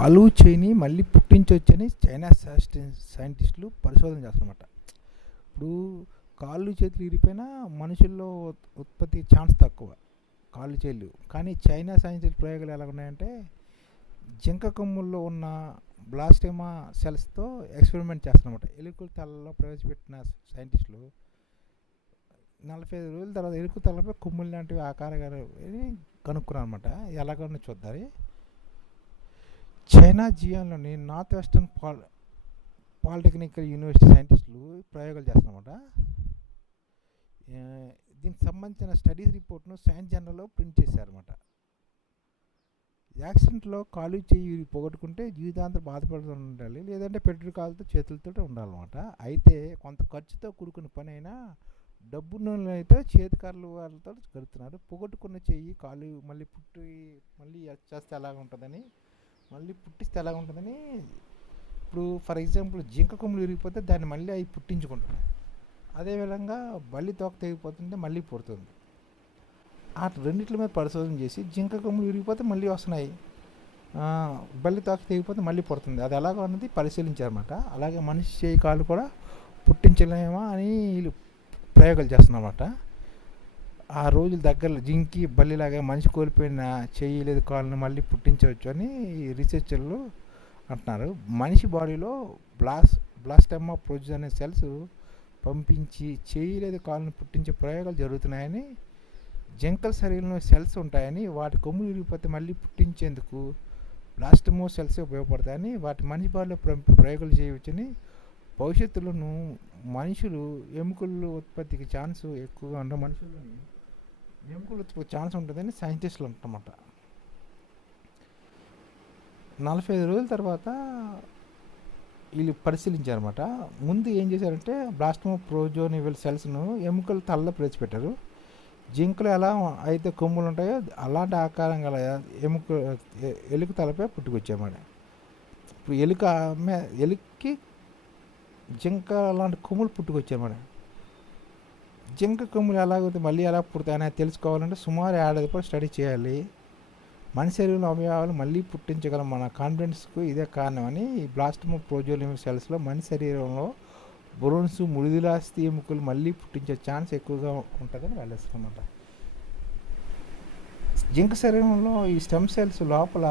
కాలు చేయిని మళ్ళీ పుట్టించవచ్చని చైనా సైంటిస్టులు పరిశోధన చేస్తున్నమాట. ఇప్పుడు కాళ్ళు చేతులు ఇరిపోయినా మనుషుల్లో ఉత్పత్తి ఛాన్స్ తక్కువ కాళ్ళు చేతులు. కానీ చైనా సైంటిస్ట్ ప్రయోగాలు ఎలా ఉన్నాయంటే జింక కొమ్ముల్లో ఉన్న బ్లాస్టేమా సెల్స్తో ఎక్స్పెరిమెంట్ చేస్తున్నమాట. ఎలుకల తలలో ప్రవేశపెట్టిన సైంటిస్టులు నలభై ఐదు రోజుల తర్వాత ఎలుక తలపై కొమ్ములు లాంటివి ఆకారగా కనుక్కున్నారన్నమాట. ఎలాగో చూద్దాం. చైనా జియాన్లోని నార్త్ వెస్టర్న్ పాల్ పాలిటెక్నికల్ యూనివర్సిటీ సైంటిస్టులు ప్రయోగాలు చేస్తున్నమాట దీనికి సంబంధించిన స్టడీస్ రిపోర్ట్ను సైన్స్ జర్నల్లో ప్రింట్ చేశారన్నమాట. యాక్సిడెంట్లో కాలు చేయి పోగొట్టుకుంటే జీవితాంతం బాధపడుతూ ఉండాలి లేదంటే పెట్రోల్ కాలుతో చేతులతో ఉండాలన్నమాట. అయితే కొంత ఖర్చుతో కూడుకున్న పని అయినా డబ్బు అయితే చేతికారులు వాళ్ళతో గడుపుతున్నారు పోగొట్టుకున్న చెయ్యి కాలు మళ్ళీ పుట్టి మళ్ళీ చేస్తే ఎలాగ ఉంటుందని మళ్ళీ పుట్టిస్తే ఎలాగ ఉంటుందని ఇప్పుడు ఫర్ ఎగ్జాంపుల్ జింక కొమ్ములు విరిగిపోతే దాన్ని మళ్ళీ అవి పుట్టించుకుంటుంది అదేవిధంగా బల్లి తోక తెగిపోతుంటే మళ్ళీ పుడుతుంది. ఆ రెండిట్ల మీద పరిశోధన చేసి జింక కొమ్ములు విరిగిపోతే మళ్ళీ వస్తున్నాయి. బల్లి తోక తెగిపోతే మళ్ళీ పుడుతుంది. అది ఎలాగో అన్నది పరిశీలించారన్నమాట. అలాగే మనిషి చేయి కాళ్ళు కూడా పుట్టించలేమా అని వీళ్ళు ప్రయోగాలు చేస్తున్నమాట ఆ రోజుల దగ్గరలో జింకి బల్లిలాగా మనిషి కోల్పోయిన చెయ్యి లేదు కాళ్ళని మళ్ళీ పుట్టించవచ్చు అని రీసెర్చర్లు అంటున్నారు. మనిషి బాడీలో బ్లాస్ బ్లాస్టెమ్మా ప్రొజ్యూస్ అనే సెల్స్ పంపించి చెయ్యి లేదు కాళ్ళని పుట్టించే ప్రయోగాలు జరుగుతున్నాయని జంకల్ శరీరంలో సెల్స్ ఉంటాయని వాటి కొమ్ములు విరిగిపోతే మళ్ళీ పుట్టించేందుకు బ్లాస్టమో సెల్స్ ఉపయోగపడతాయని వాటి మనిషి బాడీలో ప్రయోగాలు చేయవచ్చని భవిష్యత్తులోనూ మనుషులు ఎముకలు ఉత్పత్తికి ఛాన్స్ ఎక్కువగా ఉండే మనుషులని ఎముకలు ఛాన్స్ ఉంటుందని సైంటిస్టులు అంటమాట నలభై ఐదు రోజుల తర్వాత వీళ్ళు పరిశీలించారన్నమాట. ముందు ఏం చేశారంటే బ్లాస్టమో ప్రోజోనివల్ సెల్స్ను ఎముకలు తలలో ప్రవేశపెట్టారు. జింకలు ఎలా అయితే కొమ్ములు ఉంటాయో అలాంటి ఆకారం గల ఎముక ఎలుక తలపై పుట్టుకొచ్చామాట ఇప్పుడు ఎలుక ఎలుక్కి జింక లాంటి కొమ్ములు పుట్టుకొచ్చాయన్నమాట జింక కొమ్ములు ఎలాగైతే మళ్ళీ ఎలా పుడతాయని తెలుసుకోవాలంటే సుమారు ఏడాది పాటు స్టడీ చేయాలి. మన శరీరంలో అవయవాలు మళ్ళీ పుట్టించగలం మన కాన్ఫిడెన్స్కు ఇదే కారణమని ఈ బ్లాస్టమో ప్రోజోలియం సెల్స్లో మన శరీరంలో బ్రోన్స్ ముడిదిలాస్తి ఎముకలు మళ్ళీ పుట్టించే ఛాన్స్ ఎక్కువగా ఉంటుందని వెళ్ళేస్తామన్నమాట జింక శరీరంలో ఈ స్టెమ్ సెల్స్ లోపల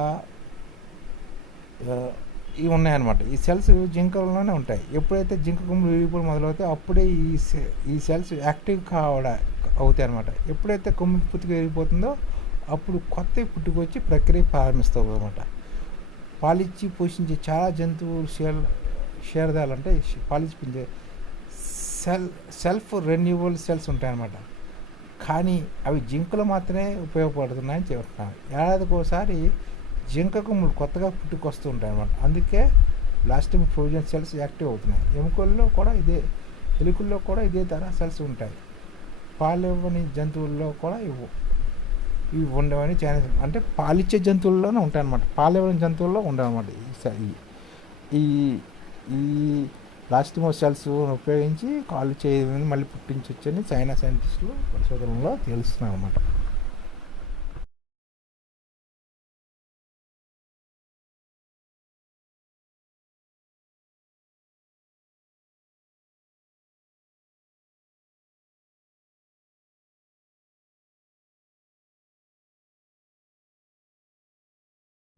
ఇవి ఉన్నాయన్నమాట. ఈ సెల్స్ జింకలోనే ఉంటాయి. ఎప్పుడైతే జింక కొమ్ములు విరిగిపోవడం మొదలవుతాయి అప్పుడే ఈ ఈ సెల్స్ యాక్టివ్ కావడ అవుతాయి అనమాట ఎప్పుడైతే కొమ్ము పుట్టుకు విరిగిపోతుందో అప్పుడు కొత్త పుట్టుకొచ్చి ప్రక్రియ ప్రారంభిస్తుంది అనమాట పాలిచ్చి పోషించే చాలా జంతువులు షేర్ క్షీరదాలు అంటే పాలించే సెల్ సెల్ఫ్ రెన్యూవల్ సెల్స్ ఉంటాయన్నమాట. కానీ అవి జింకలు మాత్రమే ఉపయోగపడుతున్నాయని చెప్తున్నాను. ఏడాదికి ఒకసారి జింక కొమ్ములు కొత్తగా పుట్టుకొస్తూ ఉంటాయి అన్నమాట అందుకే ప్లాస్టిక్ ప్రొవిజన్ సెల్స్ యాక్టివ్ అవుతున్నాయి. ఎముకల్లో కూడా ఇదే ఎలుకల్లో కూడా ఇదే తరహా సెల్స్ ఉంటాయి. పాలివ్వని జంతువుల్లో కూడా ఇవ్వు ఇవి ఉండవని చాలా అంటే పాలిచ్చే జంతువుల్లోనే ఉంటాయన్నమాట. పాలివ్వని జంతువుల్లో ఉండవన్నమాట ఈ ఈ ప్లాస్టిమో సెల్స్ ఉపయోగించి కాలు చేయమని మళ్ళీ పుట్టించవచ్చని చైనా సైంటిస్టులు పరిశోధనలో తెలుస్తున్నారు అన్నమాట